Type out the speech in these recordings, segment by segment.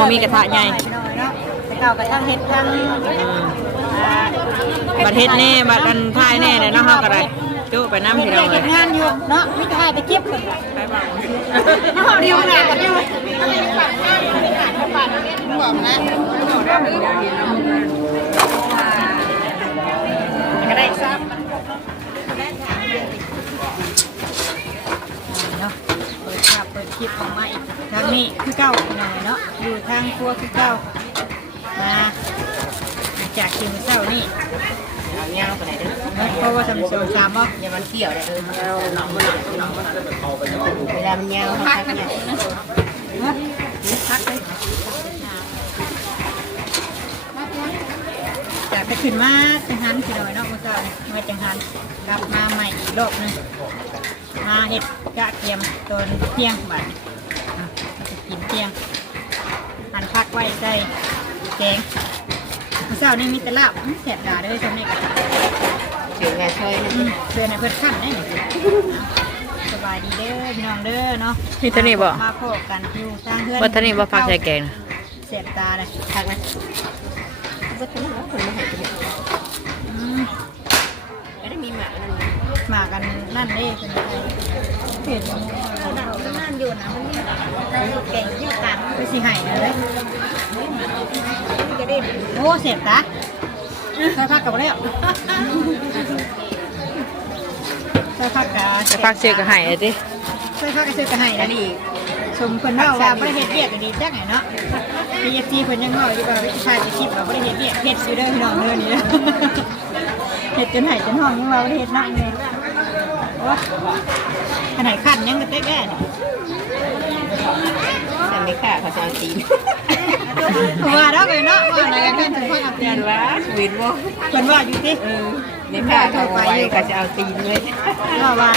บ่มีกระทะใหญ่เนาะไปเก่ากระทั่งเฮ็ดทั้งอ่าบัดเฮ็ดแน่บัดอันท้ายแน่เลยเนาะเฮาก็ได้จุไปน้ำพี่น้องเลเฮ็ยดงานอยู่เนาะมีแต่ให้ไปเก็บเพิ่นไปบ่เดียวงานกันอยู่บอกนะก็ได้ซับาะเปิดภาพเปิดค ลิปออกมาอีกทางนี้คือเก่าหน่อยเนาะอยู่ทางครัวคือเก่ามาจากกินมื้อเช้านี่เอาเงาไปไหนเด้อเพราะว่าทำโซชามบ่อย่ามันเกี่ยวได้เออเวลามันเงาพักเนี่ยพักเลยจากไปขึ้นมาจังหันสิหน่อยเนาะมื้อเช้านี่มาจังหันกลับมาใหม่อีกรอบนึง มาเฮ็ดกะเทียมตอนเที่ยงบ่ายจะกินเที่ยงหั่นพักไว้ใส่แกงเช้านี่มีแต่ลาบแสบตาด้อจำนี่ก็เสียงแม่ช่วยเพื่อนให้เพื่อนขั้นได้นี่สบายดีเด้อพี่น้องเด้อเนาะนี่ท่านี้บ่มาพบกันอยู่ทางเพื่อนบ่เท่านี้บ่พักใส่แกงนะเสียบตาเลยพักนะก็ถึงแล้วคนมาให้กินม ไม่ได้มีหมานั่ นมากันนั่นเด้เป็นเปลี่ยนเขาดังนั่นอยู่นะมันนี่เก่งเยอะกันไปสิใหายเลยโอ้เสียบตาใส่ผักกับแล้วใส่ผักกับจะพักเสื้อก็ให้เลยติใส่ผักกับเสียกับใหายนะนนี้ชมเพิ่นว่าว่าบ่ได้เฮ็ดเวียกก็ดีจังไงเนาะ PFC เพิ่นยังเว้าอยู่ว่าวิชาจะคิดว่าบ่ได้เฮ็ดเวียกเฮ็ดอยู่เด้อพี่น้องเด้อนี่นะเฮ็ดจนหายจนห้องยังว่าบ่ได้เฮ็ดนาะนี่โอ้ ขนาดขั้นยังก็เต๊กแก่นี่จะไม่ฆ่าเขาจะเอาตีนว่าแล้วไปเนาะว่าอะไรกันเพิ่นถึงพ่อกับเตียนว่าวินบ่เพิ่นว่าอยู่ติเออไม่ฆ่าเขาไว้ก็จะเอาตีนเลยว่าว่า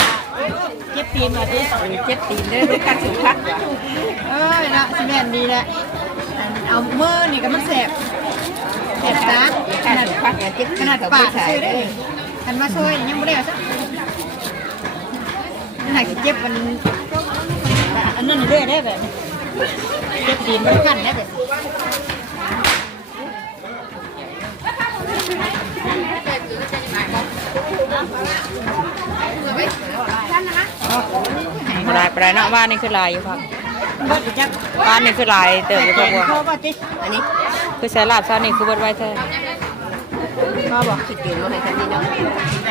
เจ็บตีนว่าติเจ็บตีนเลยด้วยการสุขภาพว่ะเอ้ยเนาะสิแม่นดีแหละอันเอามือนี่ก็มันแสบแสบตาขการนาดสุขภาพเนี่ยเจ็บขนาดเขาปาไม่กใช่ซื้อเลได้ยเลยทันมาช่วยยังไม่ได้เอาซะขนาดเจ็บมันอันนั้นเรื่อยได้แบบนี้เจ็บดีมันขั้นได้แบบนี้เอาบ่ได้บ่ได้เนาะบ้านนี่คือลายอยู่พักเบิดอีกจังบ้านนี่คือลายเติบอยู่พวกพอว่าป่ะจิอันนี้คือใส่ลาบซานี่คือเบิดไว้แท้ พอบอกคิดเกินมาให้ทันทีเนาะพ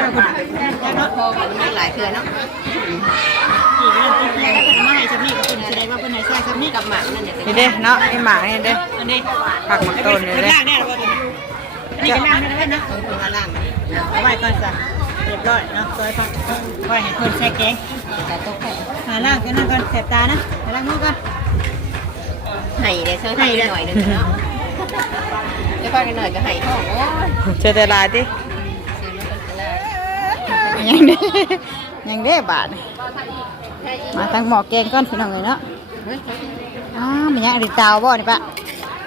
อคุณยังเนาะพอมันหลายเทื่อเนาะอีกเรื่องที่แล้วก็มาให้ฉันนี่ก็เป็นแสดงว่าเป็นไหนแซ่ฉันนี่กับหมากนั่นเนี่ยนี่เด้เนาะไอ้หมากนี่เด้อันนี้ผักหมักต้นนี่เป็นเด้ล่างแน่หรือว่าตัวนี้อันนี้ก็ล่งได้นะต้องคนละล่างเอาไว้ก่อนจ้ะเรียบร้อยเนาะซอยพักไว้ให้คนแช่แกงจะตกให้หาล่างกันนั่งก่อนแสบตานะหาล่างมือก่อนไห้เลยเชิญให้หน่อยนึงเนาะ จะพากันหน่อยก็ไห้ท้องโอ้ยเจอแต่ลายติซื้อมาเป็นกระลายังเด้ยังเด้บาทมาตั้งหมอแกงก่อนพี่น้องเลยเนาะเฮ้ยอ้าวมันยังริตาวบ่นี่ปะ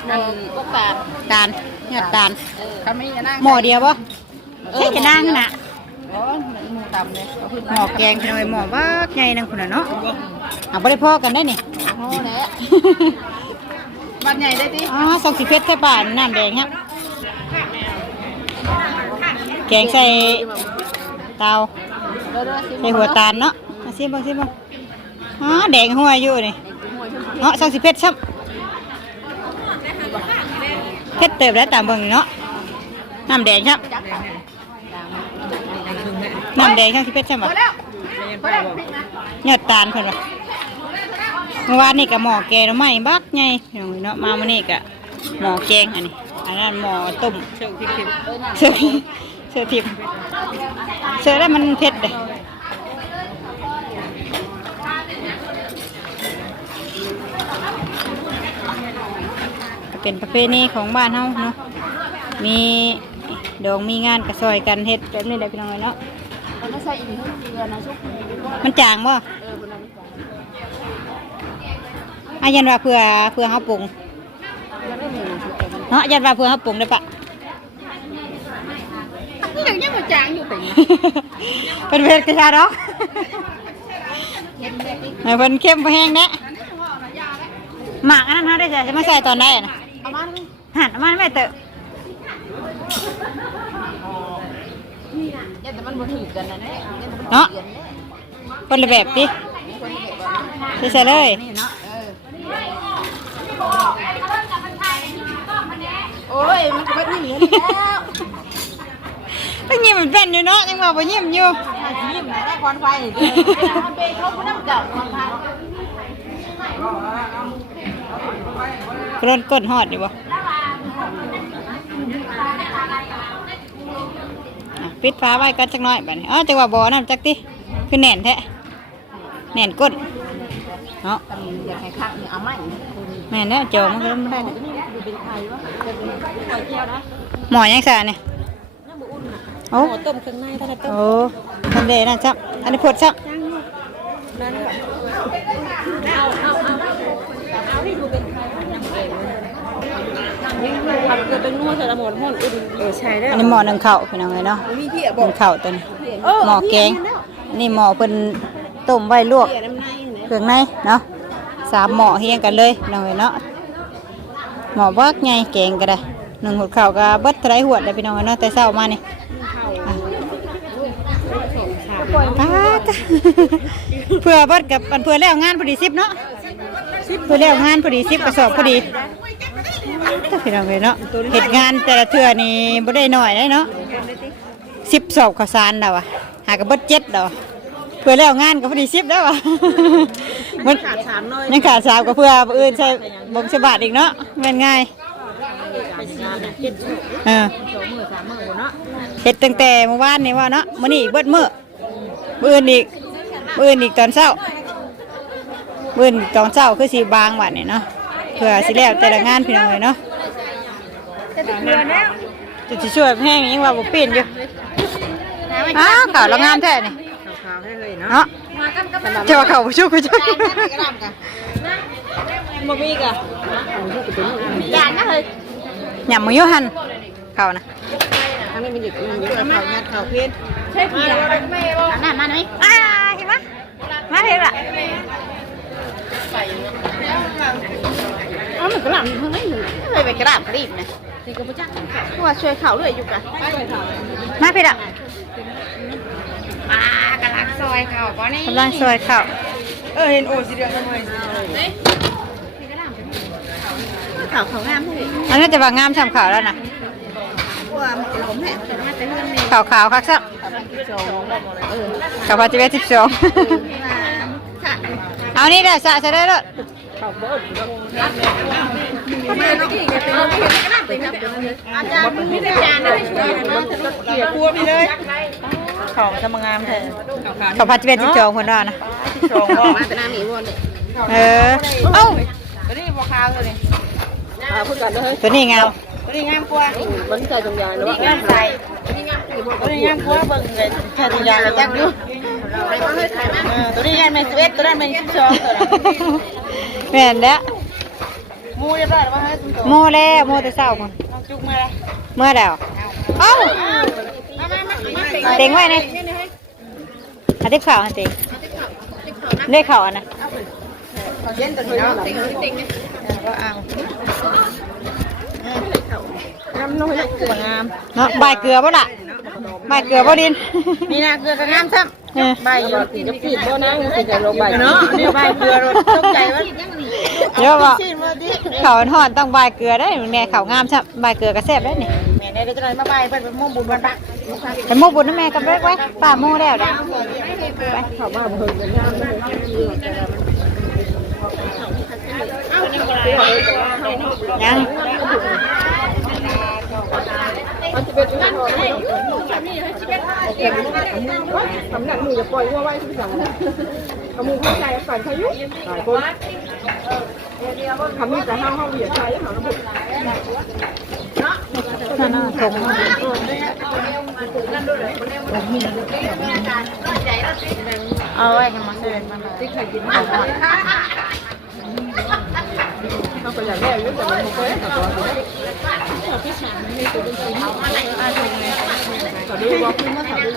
นั่นพวกปลาตาลยอดตาลเขาไม่จะนั่งหม้อเดียวบ่ใช่จะนั่งน่ะโอ้ยมันหมูตำเลยเขาพูดหม้อแกงพี่น้องเอ้ยหม้อบักใหญ่นั่งคุณน่ะเนาะเอาบ่ได้พอกันได้นี่โอ้แหละ บ้านใหญ่ได้ดิอ๋อสองสิเพชรแค่บาทน้ำแดงครับแกงใส่เตาใส่หัวตาลเนาะมาซิมบ้างซิมบ้างอ๋อแดงหัวอยู่นี่เนาะสองสิเพชรซ้ำเพชรเติบแล้วตามเบิ่งนี่เนาะน้ำแดงครับน้ำแดงสองสิเพชรซ้ำบ่ยอดตาลเพิ่นว่า เมื่อวานนี่ก็หม้อแกงหน่อไม้บักไงพี่น้องเนาะมามื้อนี้ก็หม้อแกงอันนี้อันนั้นหม้อต้มเชิพริกเสือเสือทิพย์เสือแล้วมันเผ็ดเลยเป็นประเพณีของบ้านเฮาเนาะ มีดองมีงานกระซอยกันเฮ็ดแบบนี้ได้พี่น้องเอ้ยเนาะมันใช่อีกเดือนนะชุกมันจางบ่เออคนนั้นอายันว่าเพื่อเพื่อเฮาปรุงยังไม่มีชุกแต่มันเนาะยันว่าเพื่อเฮาปรุงได้ปะเรื่องยังมาจางอยู่เป็นเป็นเวทกระชาดอกให้เพิ่นเข้มบ่แห้งแน่หมากอันนั้นเขาได้ใส่จะมาใส่ตอนได้นะเอามาเลยหันเอามาไม่เตอะอย่าแต่มันบ่ถือกันนะเนี่ยอย่าแต่มันเนาะเปลี่ยนเนี่ยคนละแบบดิคนที่แบบว่าใส่ใส่เลยนี่เนาะเออ โอ้ย มันก็ไม่ได้เหลือแล้วต้องยิ้มมันเป็นอยู่เนาะยังบอกว่ายิ้มอยู่ยิ้มไหนได้ควันไฟเบย์เขาคนน้ำเก่าควันไฟกรนก้นหอดอยู่บ่อะปิดฟ้าไว้กันจักหน่อยบัดนี้อ๋อจังว่าบ่อนั่นจักติคือแน่นแท้แน่นก้นเนาะอยากให้ข้างนี่เอาไหม แม่นแล้วจองมันก็ไม่ได้นะดูเป็นใครวะจะเป็นคอยเที่ยวนะหมอยังสาเนี่ยโอ้หมูต้มเครื่องในถ้าจะต้มโอ้ทันเดนั่นจับอันนี้พดจับนั่นค่ะเอาเอาเอาเอาที่ดูเป็นใครทำเกิดเป็นนัวใส่ละหมดหมดเออใช่ได้อันนี้หมอหนึ่งเข่าพี่น้องเลยเนาะมีพี่หบอกนึ่งเข่าตัวนี้เออหมอแกงอันนี่หมอเป็นต้มไว้ลวกเสียน้ำในเนี่ยเครื่องในเนาะ สามหมอเฮียงกันเลยน้องเอ้ยเนาะหมอบักไงแกงก็ได้หนึ่งหัวเข่าวก็เบิดไร้หวดเลยพี่น้องเอ้ยเนาะแต่เช้ามานี่อ่าตะเพื่อเบิดกับอันเพื่อแล้วงานพอดีสิบเนาะเพื่อแล้วงานพอดีสิบกระสอบพอดีตะพี่น้องเลยเนาะเหตุงานแต่ละเทื่อนี่บ่ได้น้อยเลยเนาะสิบสอบข้าวสารแล้วอะหากับเบิดเจ็ดแล้วอะเพื่อแล้วงานก็พอดีสิบแล้วอะ มันขาดสามน้อยยังขาดสาวก็เพื่อผู้อื่นใช้บ่งฉบาทอีกเนาะแม่นง่ายงานเนี่ยเจ็ดชั่วเออสองมือสามมือเนาะเฮ็ดตั้งแต่เมื่อวานนี่ว่าเนาะมื้อนี้อีกเบิดมื้อมื้ออื่นอีกมื้ออื่นอีกตอนเช้ามื้ออื่นอีกตอนเช้าคือสิบางวันนี่เนาะเพื่อสิแล้วแต่ละงานพี่น้องเอ้ยเนาะจะถึงเดือนแล้วจะสิช่วยแห้งยังว่าบ่ปีนอยู่อ้าวข่าวเรางามแท้นี่ขาวๆให้เลยเนาะ เนาะเจ้าว่าเขาบ่ชุกกูจักบ่มีกะยานนะเฮ้ยหยังบ่อยู่หั่นเขานะทางนี้มีเด็กมันเยอะเขาญาติเขาเพี้ยนใช่พี่อันนั้นมาหน่อยอ่าเห็นไหมมาเห็นละอ๋อมันกระหล่ำข้างในอยู่เคยไปกระหล่ำกระดิ่งนะนี่ก็ไม่จักว่าช่วยเขาเลยอยู่กันมาเพี่ละมากระหล่ำซ อยเขาก็นี่กำลังซอยข้าวเออเห็นโอ้สีเดือดทำไมเขาเขางามเลยอันนี้จะว่างามทำข้าวแล้วนะว่ามันหลมแหละแต่มาแต่เรื่องนี้ข้าวขาวคักซักสองเออข้าวผัดจีเวสิบสองค่ะเอานี่ได้สะจะได้รถมาเนาะเอาไปเห็นกระหล่ำไปครับอาจารย์มันไม่ได้จานนะช่วยนะเกี่ยวกลัวไปเลย ของสมงามแท้ข้าวผัดจีเวสิบสองคนว่านะสองมาแต่น้ำหมีวนเลยเออเอ้าตัวนี้บวคาวเลยอ่าพูดกันเลยตัวนี้งามตัวนี้งามกว่ามันใส่ตรงยางหรือว่างามใส่ตัวนี้งามกี่บวกตัวนี้ยังกลัวเบิ่งเลยแค่ตัวยางจัจักกออยู่ยู่ใครมาเฮ้ยใครมาเออตัวนี้ยังเป็นสิบเอ็ดตัวนั้นเป็นสิบสองตัวนั้นแม่นแล้วหมูเรียบร้อยแล้วว่าให้คุณโตโมแล้วโมแต่เศร้าคนน้องจุกมาแล้วเมื่อแล้วเอ้ามามามามา เต็งไว้นี่อาทิตย์ข่าวอันเต็งเลขข่าวนะเย็นตัวนี้เนาะติงติงก็เอางามน้อยกว่างามเนาะใบเกลือบ่ล่ะใบเกลือบ่ดินนี่นะเกลือก็งามซ้ำใบอยู่สีจะขีดบ่นะสีจะลงใบเนาะนี่ใบเกลือรถตกใจว่าเดี๋ยวบอกชิมว่าดิเขาทอดต้องใบเกลือได้แม่เขางามใช่ใบเกลือก็แซ่บได้นี่แม่เนี่ยจะได้มาใบเพิ่นเป็นมุ่งบุญบ้านปัก แต่โมบุญนะแม่กับเล็กไว้ป้าโมแล้วเด้อเขามาเพิ่งจะงามเลยยังมันจะเป็นนั่นไงทำหนักมือจะปล่อยว่าไว้ทุกอย่างเอามือเข้าใจฝันพายุหลายคนทำนี่จะห้าวห้าวเหยียดใจหาระบบ นั่นน่ะถงเอาไว้ให้มาเสิร์ฟมาที่เคยกินมาเขาก็อยากได้ยุ่งแต่มันไม่เคยแต่ตัวเขาดูว่าคือมาเขาดู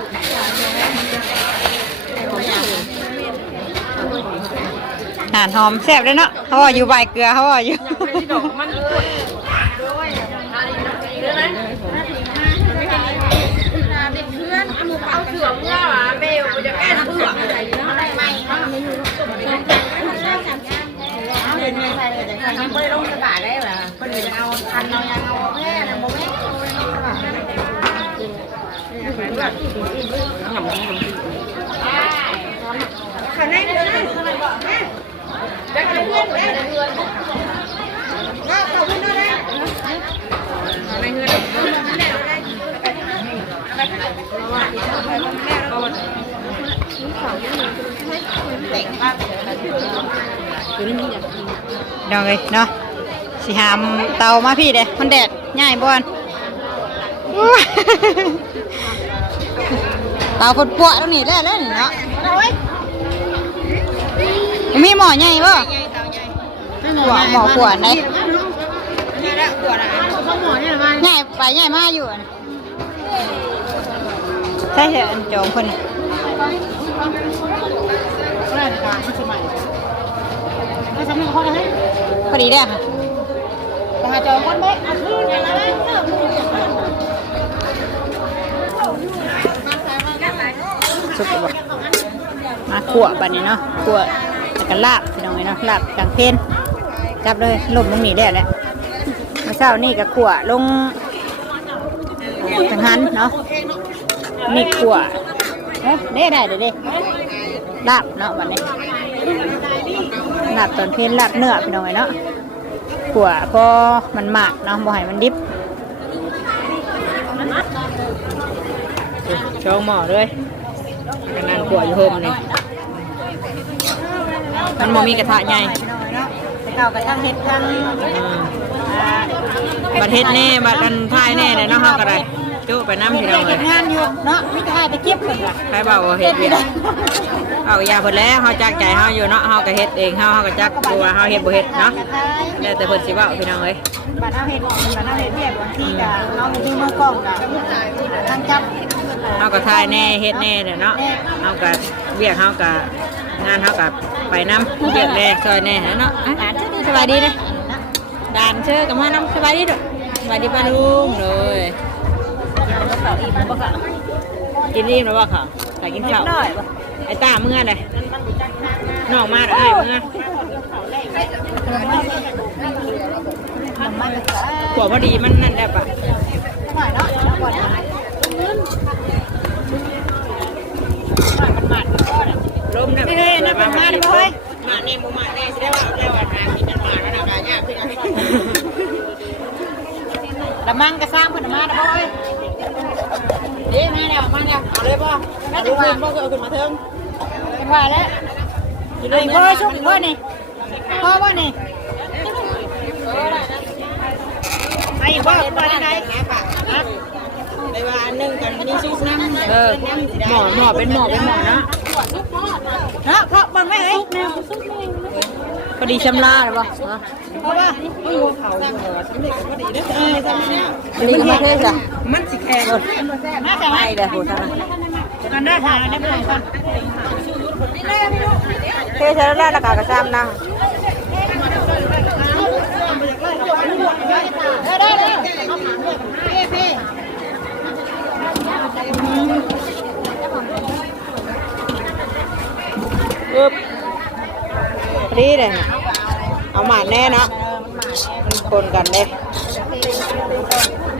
ฮหารหอมแซ่บเลยเนาะเขาอยู่ใบเกลือเขาว่าอยู่มันเอาเสือเมื่อวะเบลจะแก้เสือ ยังไม่ได้ลงสบายได้เหรอคนอื่นเอาคันเรายังเอาแม่นะโมแม่ขันได้เพื่อนจะเพื่อนเพื่อนเพื่อนก็เขาเพื่อนได้ไม่เพื่อน น้องเลยเนาะสิหามเตามาพี่เด้มันแดดง่ายบ่อนเตาฝนปวดตรงนี้แล้วแล้วนี่เนาะมีหมอใหญ่ป่ะหัวหมอขวดไหนใหญ่ไปใหญ่มากอยู่อะใช่เถอะอัน โจมคนนี้พอดีได้อค่ะสุกแล้วบ่มาขั่วบัดนี้เนาะขั่วแล้วก็ลาบพี่น้องเนาะลาบกลางเพนจับเลยลมลงนี่ได้แล้วมื่อเช้านี่ก็ขั่วลงทางหันเนาะนี่ขั่วเอ๊ะได้ได้เด้อเด้ ลาบเนาะบัดนี้ลาบตอนเพนลาบเนื้อพี่น้องเอ้ยเนาะขั่วก็มันหมากเนาะบ่ให้มันดิบช่องหม้อด้วยกันนานกลัวอยู่โฮมนี่มันบ่มีกระทะใหญ่เก่ากับทั้งเฮ็ดทั้งอ่าบัดเฮ็ดแน่บัดอันท้ายแน่เลยเนาะเฮาก็ได้ จุไปน้ำพี่น้องเลเฮ็ยดงานอยู่เนาะมีแต่หาไปเก็บเพิ่นล่ะใครบอกว่าเฮ็ดเวียกเอาอย่าเพิ่นแล้วเฮาจักใจเฮาอยู่เนาะเฮาก็เฮ็ดเองเฮาเฮาก็จักตัวาเฮาเฮ็ดบ่เฮ็ดเนาะแล้วแต่เพิ่นสิเว้าพี่น้องเอ้ยบัดเอาเฮ็ดบัดเอาเฮ็ดเวียกบางทีก็เอาไปที่มือกล้องก็ทางจับเฮาก็ทายแน่เฮ็ดแน่เด้อเนาะเฮาก็เวียกเฮาก็งานเฮาก็ไปน้ำเวียกแน่ซอยแน่เนาะอะสบายดีเด้อด่านเชื่อกับมาน้ำสบายดีเด้อสบายดีป้าลุงเลย กินอิ่มแล้วบ่ค่ะใส่กินข้าวไอ้ตาเมื่อเลยนอกมาเอ้ยเมื่อหัวพอดีมันนั่นแหละปะหน่อยเนาะก่อนนะลมเนี่ยเฮ้ยนั่นเป็นมาเด้อเฮ้ยมาเนี่ยมูมาเนี่ยสิได้ว่าได้ว่าหากินกันมาแล้วนะกายากขึ้นกันละมังก็สร้างเพิ่นมาเด้อเฮ้ย เด้มาแล้วมาแล้วเอาเลยป่ะมาดูขึ้นป่ะเอาขึ้นมาเทิงจังว่าแล้วอีกบ่ชุกอีกบ่นี่พอบ่นี่ไปอีกบ่ไปที่ไหนไปว่าอันหนึ่งกันนี่ซุปน้ำเออหมอหมอเป็นหมอเป็นหมอนะเนาะเพราะเบิ่งไว้เอ้ย พอดีชำระหรือเปล่าเพราะว่าเดี๋ยวมันเทจ้ะมันสิแข็งน่าจะไปให้เลยโหทางกันได้ทานได้บ่ค่ะเทใช้แล้วแล้วกากระซ้ำนะได้ได้ได้เอา ดีเลยเอาหมาแน่เนาะมันคนกันเลย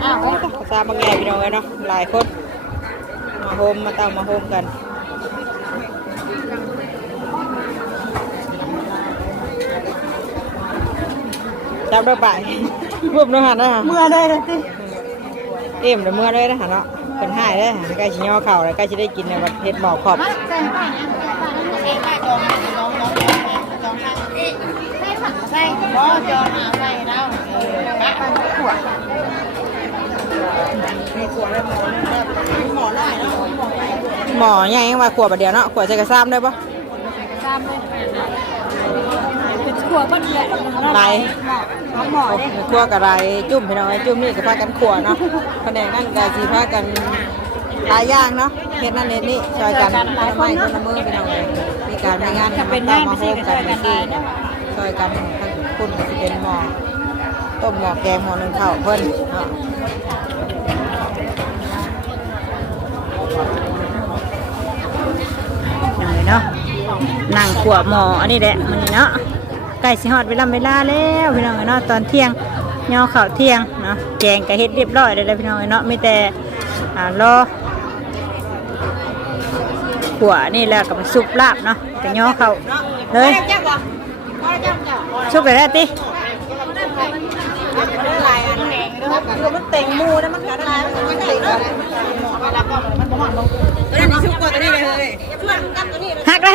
อ้าวภาษาบางแง่พี่น้องเลยเนาะหลายคนมาโฮมมาตั้งมาโฮมกันจับด้วยไปรูปน้องหันนะฮะเมื่อได้เลยสิเอ็มเดี๋ยวเมื่อเลยนะฮะเนาะเป็นหายเลยฮะใกล้ชิย่อเข่าแล้วใกล้จะได้กินในวันเห็ดหมอกขอบ มาใส่ไปนะใส่ไปจองจองจองจองใส่ผัก ใส่บ่จองหาใส่แล้วเออไปขวดหมอใหญ่ยังมาขวบเดียวเนาะขวบใส่กระซ้ำได้ปะตามเลยขวดก็ดีแหละไรน้องหมอเด้ขวบกับไรจุ่มพี่น้องไอ้จุ่มนี่ก็พากันขวบเนาะแผนกนั่นก็สีพากันหลายอย่างเนาะเฮ็ดนั่นเฮ็ดนี่ช่วยกันหลายคนคนละมือพี่น้องเลยมีการมีงานทำเป็นงานมาโฮมกันเมื่อกี้เนี่ยช่วยกันทั้ง คุณสิเป็นหม้อต้มหม้อแกงหม้อนึ่งข้าวเพิ่นเนาะนั่นเลยเนาะนั่งขวบหม้ออันนี้แหละมันเนาะใกล้สิฮอดเวลาเวลาแล้วพี่น้องเอ้เนาะตอนเที่ยงย่อข้าวเที่ยงเนาะแกงก็เฮ็ดเรียบร้อยเลยเลยพี่น้องเอ้เนาะมีแต่อ่ารอขัวนี่แหละกับซุปลาบเนาะจะย่อเขาเลย ซุปไปแล้วติมันเต็งมูนะมันกันอะไรมันเต็งหักเลย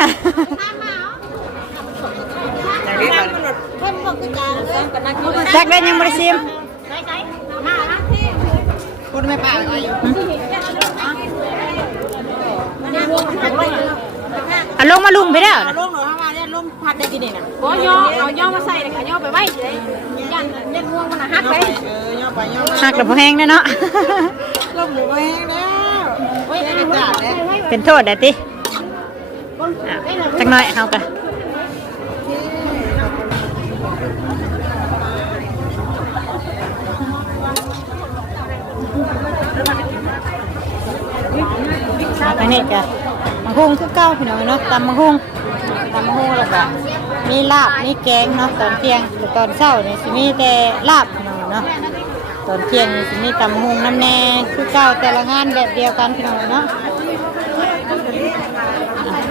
จักได้ยังบริซิมอะลงมาลุงไปแล้วนะลงหนูเข้ามาเนี่ย ลมพัดได้กินเนี่ยนะบ่ย่อเอาย่อมาใส่เลยค่ะย่อไปไว้เลยยันเล่นง่วงมันน่ะฮักไปเออย่อไปย่อหักแต่พอแห้งแน่เนาะ ลมหนูแห้งแล้วเฮ้ยอากาศเนี่ยเป็นโทษได้ติอะจักหน่อยเอากันเอาไปนี่จ้ะมังคุงคือเก้าพี่น้องเนาะตำมังคุง ตำมังคุงแล้วก็มีลาบมีแกงเนาะตอนเที่ยงแต่ตอนเช้านี่สิมีแต่ลาบเนาะตอนเที่ยงนี่สิมีตำมังคุงน้ำแน่คือเก้าแต่ละงานแบบเดียวกันพี่น้องเนาะ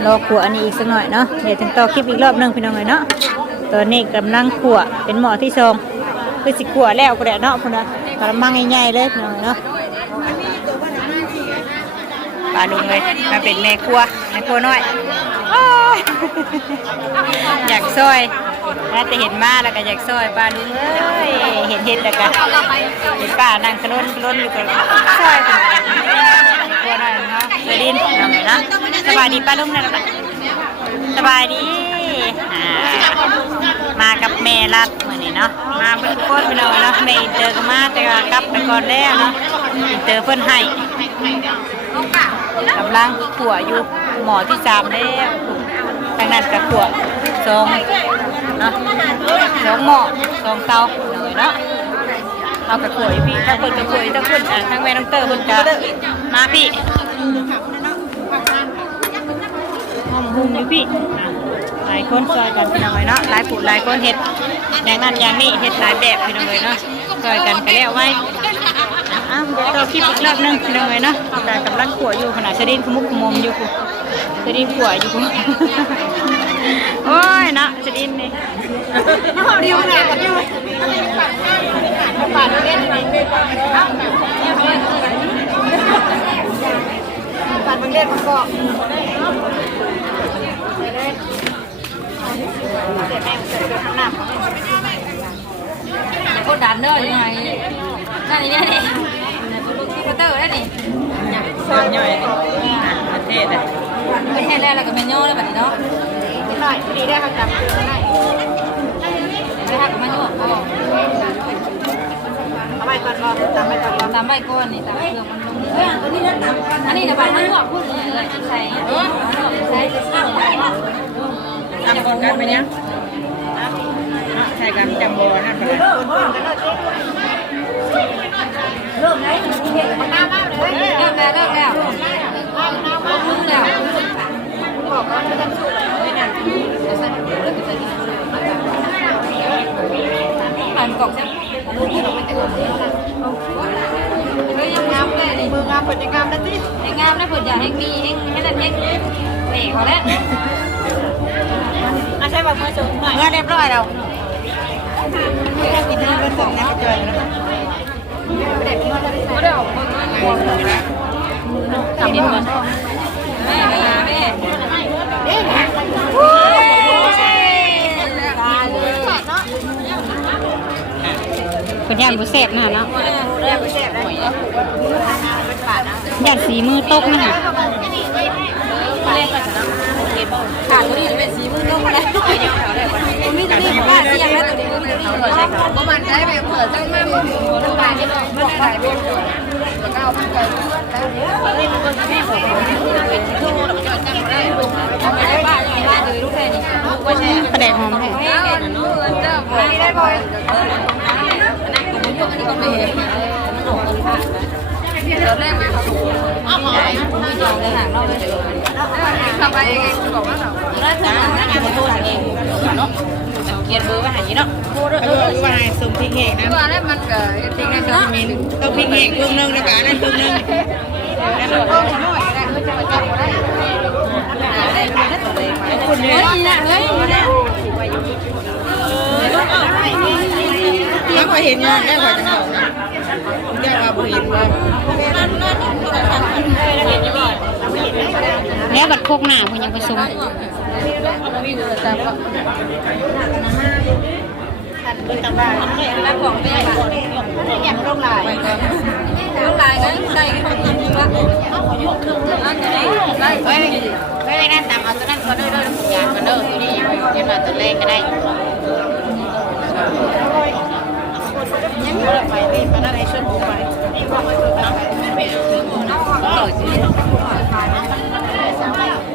รอขัวอันนี้อีกสักหน่อยเนาะเดี๋ยวถึงต่อคลิปอีกรอบหนึงพี่น้องเลยเนาะตอนนี้กำลังขัวเป็นหมอที่สองคือสิขัวแล้วก็ได้เนาะพุ่นะกระมังใหญ่ๆเลยพี่น้องเนาะปลาลุงเลยมาเป็นแม่ครัวแม่ครัวน้อยโอ้ ยอยากซอยนะแต่เห็นมาแล้วก็อยากซอยปลาลุงเอ้ยเห็นเห็ดแล้วก็เห็นป้านั่งกระล้นกระล้นอยู่กับซอยพุ่นน่ะครัวน้อยเนาะสวัสดีน้องนะสบายดีป้าลุงนะล่ะสบายดีมากับแม่รัดเหมือนนี่เนาะมาเพิ่นโคตรไปเลยเนาะแม่อินเตอร์ก็มาแต่กลับไปก่อนแล้วเนาะอินเตอร์เพิ่นให้กำลังขัวอยู่หมอที่สามแล้วางนั้นกับขัวสองเนาะสองหม้อสองเตาเลยเนาะเอากับขัวอยู่พี่ถ้าคนกับขัวอยู่ถ้าคนอะทางแม่น้องเตอร์คนจะมาพี่หองหุงอยู่พี่หลายคนซอยกันพี่น้องเลยเนาะหลายผู้หลายคนเห็ดอย่างนั้นอย่างนี้เห็ดหลายแบบพี่น้องเลยเนาะซอยกันไปแล้วไว้อะเดี๋ยวเราคลิปอีกรอบหนึงพี่น้องเลยเนาะแต่กำลังขัวอยู่ขนาดเสดินขมุกขมมอยู่คุณ เสดินขัวอยู่คุณโอ้ยเนาะเสดินนี่เดียวนะเดียวปาดเล่นปาดมันเล่นมันก็กดดันเด้อยังไงนั่นนี่นี่คอมพิวเตอร์ได้นี่ซอยย่อยประเทศอะ เป็นแค่แรกแล้วเราก็เป็นย่อแล้วแบบนี้เนาะหน่อยดีได้ค่ะจับไม่ได้ไม่หักไมาย่อก็เอาไปก่อนรอตามไปก่อนรอตามใบก้อนนี่ตามเครื่องมันลงเฮ้ยอันนี้นะตามอันนี้นะบ้านมันหัวพูดเลยใส่เออใส่ใส่ทำก่อนกันไปเนี้ยใช่กันจังโบนั่นไปเริ่มแล้วเริ่มแล้วเริ่มแล้วรู้แล้วบอกว่าจะสู้ไม่นานผ่านกล่องเส้นรู้ที่เราไม่แต่ก่อนเฮ้ยยังงามเลยนี่ มืองามเปิดยังงามนะที่ให้งามนะเพิ่นอย่ากให้มีให้ให้นั่นให้นี่พอแล้วอะใช่แบบมือสูงหน่อยเมื่อเรียบร้อยแล้วกินน้ำเป็นสองน้ำเจอแล้วก็ได้ออกมาทำดีกว่าแม่แม่แม่คน ย่านบุเสบนะเนาะย่านสีมือตกนะฮะเล่นกันนะขาดตัวนี้เป็นสีมือนุ่มเลยมีตัวนี้บ้านเสียงแล้วตัวนี้มือเขาเลยใช่ค่ะประมาณใช้ไปเผื่อจังแม่มือน้ำตาลนี่เลยไม่ได้หลายเป็นแล้วก็เอาไปเลยแล้วนี่มันก็จะไม่หกเป็นที่ทุ่งแล้วมันจะจังได้เอาไปได้บ้านยังบ้านเลยลูกแค่นี้ว่าแช่ประเด็กหอมแท้เจ้าบ่ได้บ่อย นั่นก็มันยกอันนี้ก็ไม่เห็นมันออกตรงข้างนะตอนแรกมันเขาอ้าวหอยไม่ยอมเลยห่างนอกไปเลยทำไปเองบอกว่าเราแล้วทำงานมาโทษเองเนาะเขียนเบอร์ไว้ให้เนาะโทษเออว่าให้ส่งพริกแห้งนะว่าแล้วมันเก็จริงนะเนาะต้องพริกแห้งครึ่งนึงแล้วก็อันนั้นครึ่งนึงคุณเนี่ยนะเฮ้ยเนี่ยแล้ วก็เห็นอยู่ได้กว่าจะเอาเรียกว่าบ่เห็นว่าแล้วบัดโคกหน้าคุณยังผสมแล้วของแม่ค่ะอย่างลงลายลงลายนั้นใส่ก็ทำดีวะเอาขอยกเครื่องอันนี้ได้เฮ้ยเฮ้ยนั่นตามเอาตัวนั้นก็ได้ด้วยยางก็เด้อตัวนี้เดี๋ยวมาตัวแรกก็ได้ ยัง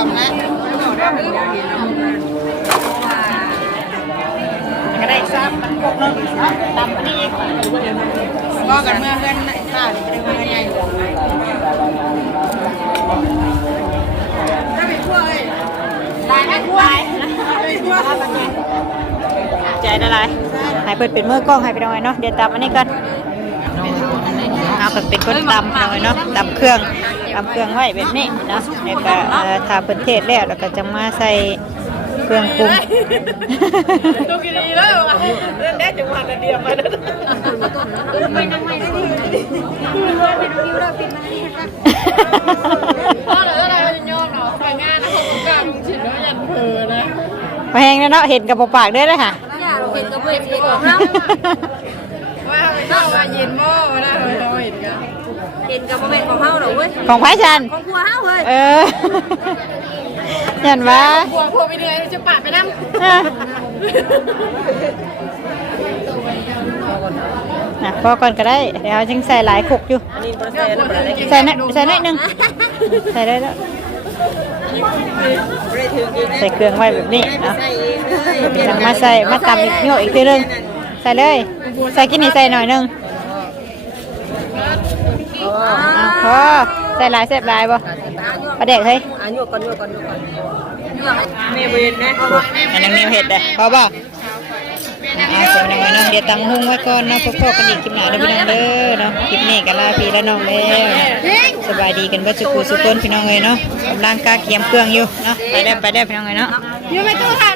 บอกนะก็ได้ซ้ำมันพกนึงตำอันนี้เองก็กันเมื่อเพื่อนข้าวนี่ก็ได้ว่าใหญ่ถ้าไปทั่วเลยลายไม่ทั่วใจละลายให้เปิดเป็นมือกล้องให้ไปหน่อยเนาะเดี๋ยวตำอันนี้ก่อนเอาแบบเป็นคนตำหน่อยเนาะตำเครื่อง ตำเครื่องไว้แบบนี้เนาะแล้วก็เอ่อทาเปิดเทศแล้วแล้วก็จะมาใส่เครื่องปรุงดูกินดีแล้วเรื่องแรกจังหวัดเดียวไปแล้วไปนั่งไม่ได้ดิเป็นคิวแล้วปิดมานี่ค่ะพ่อเหลืออะไรมันยอมเนาะไปงานนะผมกล้ามึงฉินแล้วยันเพอนะมาแหงแล้วเนาะเห็นกับปากเด้อเลยค่ะอย่าเราเห็นกับเพื่อนสีของเราว่าไปเข้ามาเย็นหม้อมาได้เลยเราเห็นกัน เห็นกับพ่อแม่ของเฮาเหรอเว้ยของไผ่ชันของครัวเฮาเว้ยเออยันว่ากลัวพวกไปเหนื่อยจะปาดไปนั่งนะพอก่อนก็ได้เดี๋ยวจึงใส่หลายขุกอยู่ใส่หน่อยใส่หน่อยหนึงใส่ได้แล้วใส่เครื่องไว้แบบนี้เนาะจังมาใส่มาตำอีกโยกอีกทีนึงใส่เลย ใส่กินนี่ใส่หน่อยหนึง อะพอใส่หลายเสบหลายบ่ประเด็กเฮ้ยอันอยู่ก่อนอยู่ก่อนอยู่ก่อนมีเวนนะอันนั้นแนวเห็ดเลยพอบ่เอาสำหรับน้องเดี๋ยวตังหุ้งไว้ก่อนเนาะพบกันอีกคลิปหน้าเด้อพี่น้องเด้อเนาะคลิปนี้ก็ลาพี่และน้องแล้วสบายดีกันเบ่สุขสุขคนพี่น้องเลยเนาะกำลังกาเกียมเครื่องอยู่เนาะไปได้ไปได้พี่น้องเลยเนาะยังไม่ตู้ค่ะ